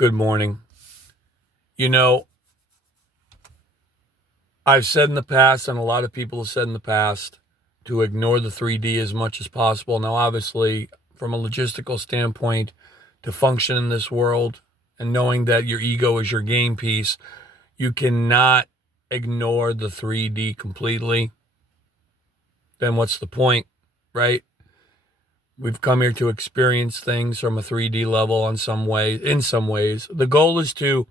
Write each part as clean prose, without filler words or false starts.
Good morning. You know, I've said in the past, and a lot of people have said in the past, to ignore the 3D as much as possible. Now, obviously, from a logistical standpoint, to function in this world and knowing that your ego is your game piece, you cannot ignore the 3D completely. Then what's the point, right? We've come here to experience things from a 3D level in some ways. The goal is to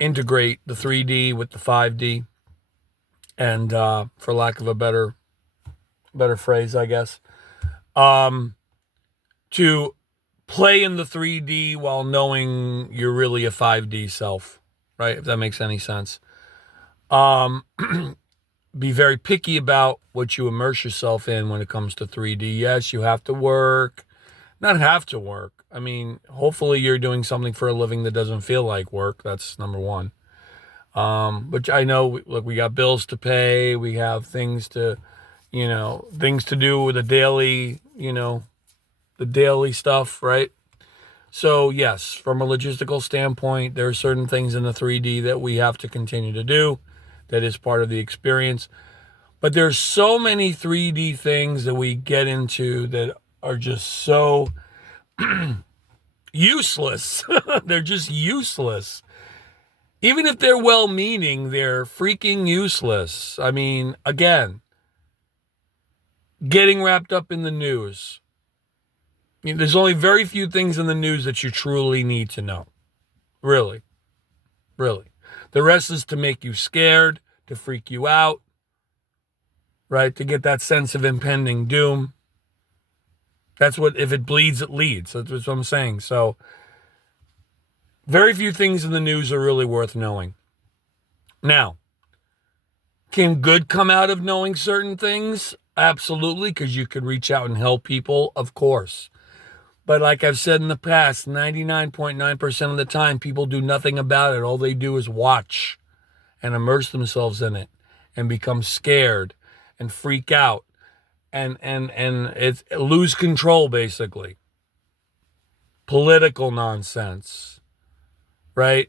integrate the 3D with the 5D, and for lack of a better phrase, I guess, to play in the 3D while knowing you're really a 5D self, right? If that makes any sense. Be very picky about what you immerse yourself in when it comes to 3D. Yes, you have to work. Not have to work. I mean, hopefully you're doing something for a living that doesn't feel like work. That's number one. But I know, look, we got bills to pay. We have things to do with the daily stuff, right? So yes, from a logistical standpoint, there are certain things in the 3D that we have to continue to do. That is part of the experience. But there's so many 3D things that we get into that are just so useless. They're just useless. Even if they're well-meaning, they're freaking useless. I mean, again, getting wrapped up in the news. I mean, there's only very few things in the news that you truly need to know. Really. Really. The rest is to make you scared, to freak you out, right? To get that sense of impending doom. That's what, if it bleeds, it leads. That's what I'm saying. So, very few things in the news are really worth knowing. Now, can good come out of knowing certain things? Absolutely, because you could reach out and help people, of course. But like I've said in the past, 99.9% of the time, people do nothing about it. All they do is watch and immerse themselves in it and become scared and freak out and it's lose control, basically. Political nonsense, right?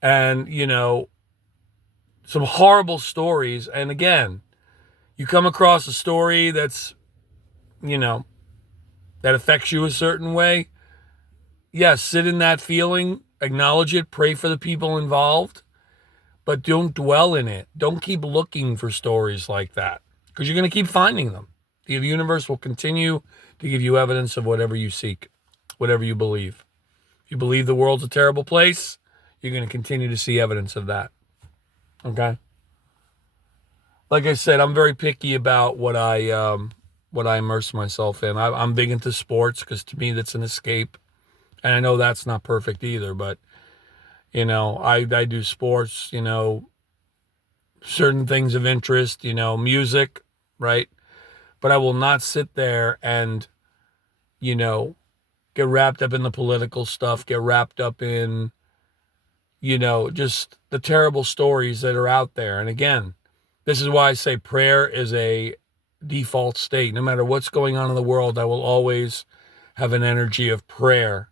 And, some horrible stories. And again, you come across a story that's, that affects you a certain way. Yes, sit in that feeling, acknowledge it, pray for the people involved, but don't dwell in it. Don't keep looking for stories like that, because you're going to keep finding them. The universe will continue to give you evidence of whatever you seek, whatever you believe. If you believe the world's a terrible place, you're going to continue to see evidence of that. Okay? Like I said, I'm very picky about what I immerse myself in. I'm big into sports because to me that's an escape. And I know that's not perfect either, but, I do sports, certain things of interest, music, right? But I will not sit there and, get wrapped up in the political stuff, get wrapped up in, just the terrible stories that are out there. And again, this is why I say prayer is a default state. No matter what's going on in the world, I will always have an energy of prayer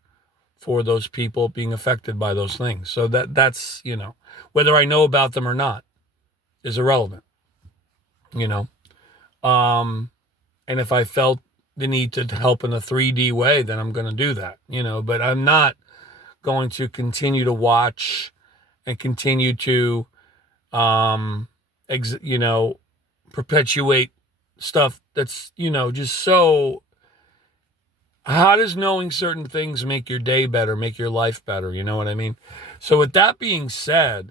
for those people being affected by those things. So that's, whether I know about them or not is irrelevant, and if I felt the need to help in a 3D way, then I'm going to do that, but I'm not going to continue to watch and continue to, perpetuate stuff that's, just so. How does knowing certain things make your day better, make your life better? You know what I mean? So with that being said,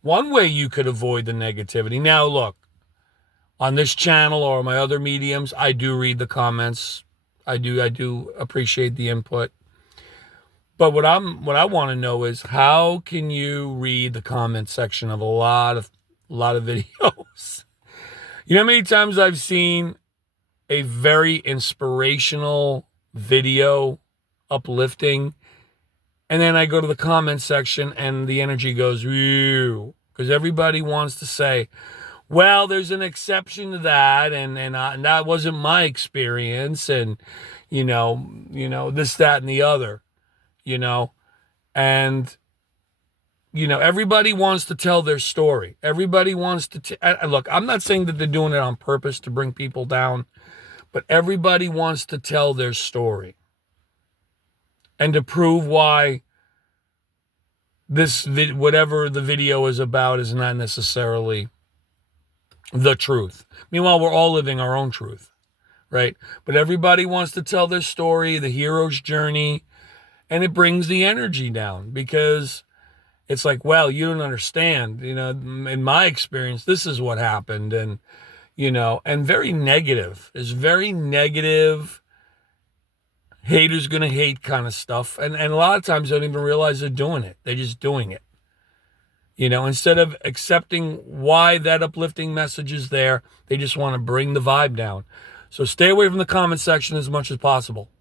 one way you could avoid the negativity. Now, look, on this channel or my other mediums, I do read the comments. I do appreciate the input. But what I want to know is, how can you read the comment section of a lot of videos? You know how many times I've seen a very inspirational video, uplifting, and then I go to the comment section and the energy goes, because everybody wants to say, well, there's an exception to that, and that wasn't my experience, and this, that, and the other, and everybody wants to tell their story. Everybody wants to look. I'm not saying that they're doing it on purpose to bring people down, but everybody wants to tell their story and to prove why whatever the video is about is not necessarily the truth. Meanwhile, we're all living our own truth, right? But everybody wants to tell their story, the hero's journey, and it brings the energy down because it's like, well, you don't understand. In my experience, this is what happened, and very negative. It's very negative. Haters gonna hate kind of stuff, and a lot of times they don't even realize they're doing it. They're just doing it. Instead of accepting why that uplifting message is there, they just want to bring the vibe down. So stay away from the comment section as much as possible.